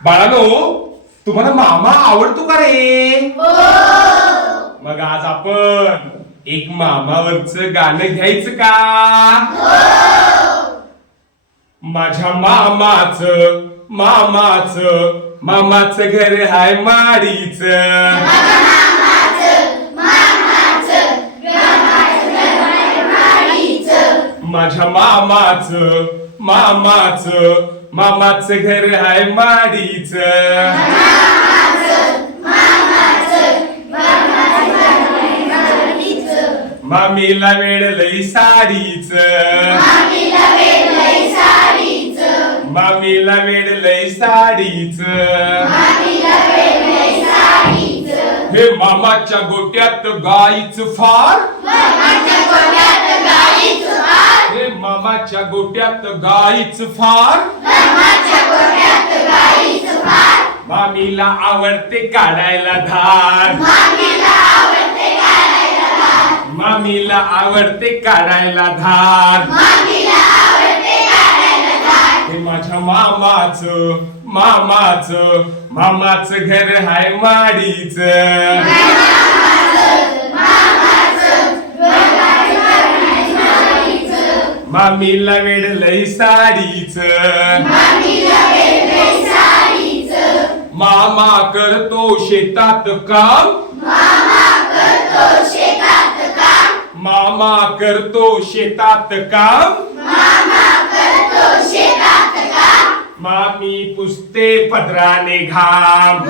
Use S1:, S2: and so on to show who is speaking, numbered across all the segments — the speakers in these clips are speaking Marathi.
S1: बाळानो तुम्हाला मामा आवडतो का रे? मग आज आपण एक मामावरच गाणं घ्यायचं का? माझ्या मामाच मामाच मामाच घर हाय माडीच. माझ्या मामाच मामाच मामाच घर हाय माडीच. मामीला वेळ लई साडीच. मामीला वेळ लई साडीच. हे मामाच्या गोट्यात गाईच फार. हे मामाच्या गोट्यात गाईच फार. मामीला आवडते काढायला धार. मामीला आवडते काढायला धार. हे माझ्या मामाच मामाच मामाच घर हाय माडीच. मामीला वेळ लई साडीच. मामा करतो शेतात काम. मामा करतो शेतात काम. मामी पुसते पदराने घाम.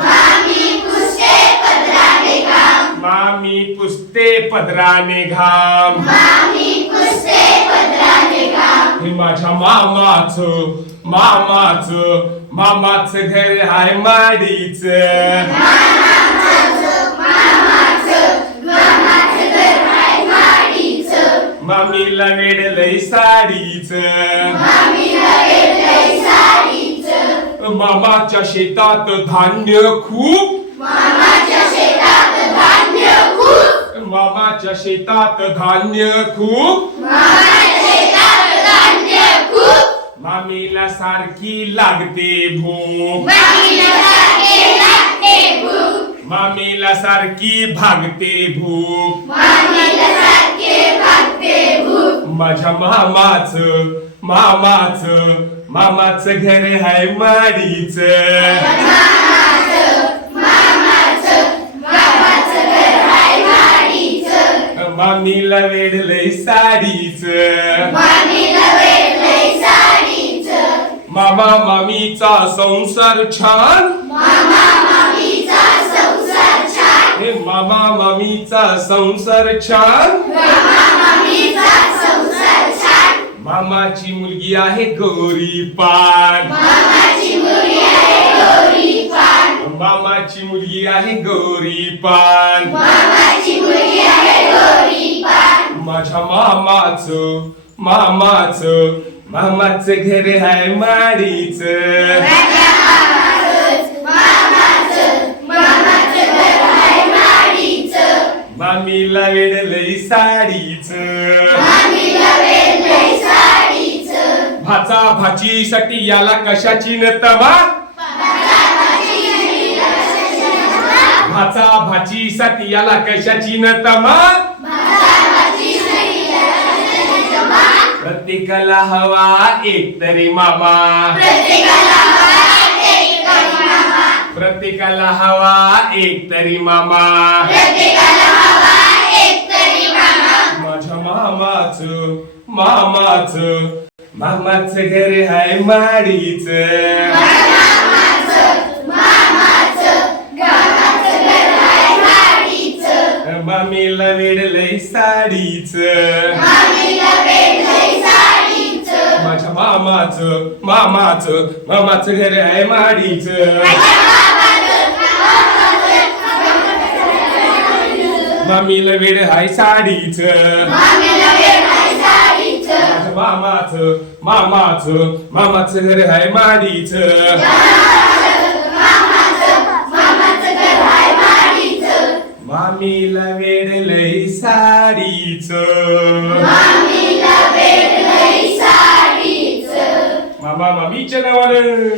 S1: मामी पुसते पदराने घाम. माझ्या मामाच मामाच मामाच घर हाय माडीच. मामीला वेड साडीच. मामाच्या शेतात धान्य खूप. मामाच्या शेतात धान्य खूप. मामीला सारखी लागते भूक. मामीला सारखी भागते भूक. माझ्या मामाच मामाच मामाच घर हाय माडीच. मामीला वेड लय साडीच. मामा मामीचा संसार छान. हे मामा मामीचा संसार छान. मामाची मुलगी आहे गौरी पान. मामाची मुलगी आहे गौरी पान. माझ्या मामाच मामाच मामाच घर हाय माडीच. मामीला वेडलय साडीच. भाचा भाचीसाठी याला कशाची न तमा? भाचा भाचीसाठी याला कशाची न तमा? प्रत्येकाला हवा एक तरी मामा. प्रत्येकाला हवा एक तरी मामा. माझ्या मामाच मामाच मामाच घर हाय माडीच. मामीला वेड लय साडीच मामाच मामाच मामाच घर आहे माडीच. मामीला वेड हाय साडीच. मामाच मामाच मामाच घर आहे माडीच. मामीला वेड लय साडीच. Mamma mia canavarı.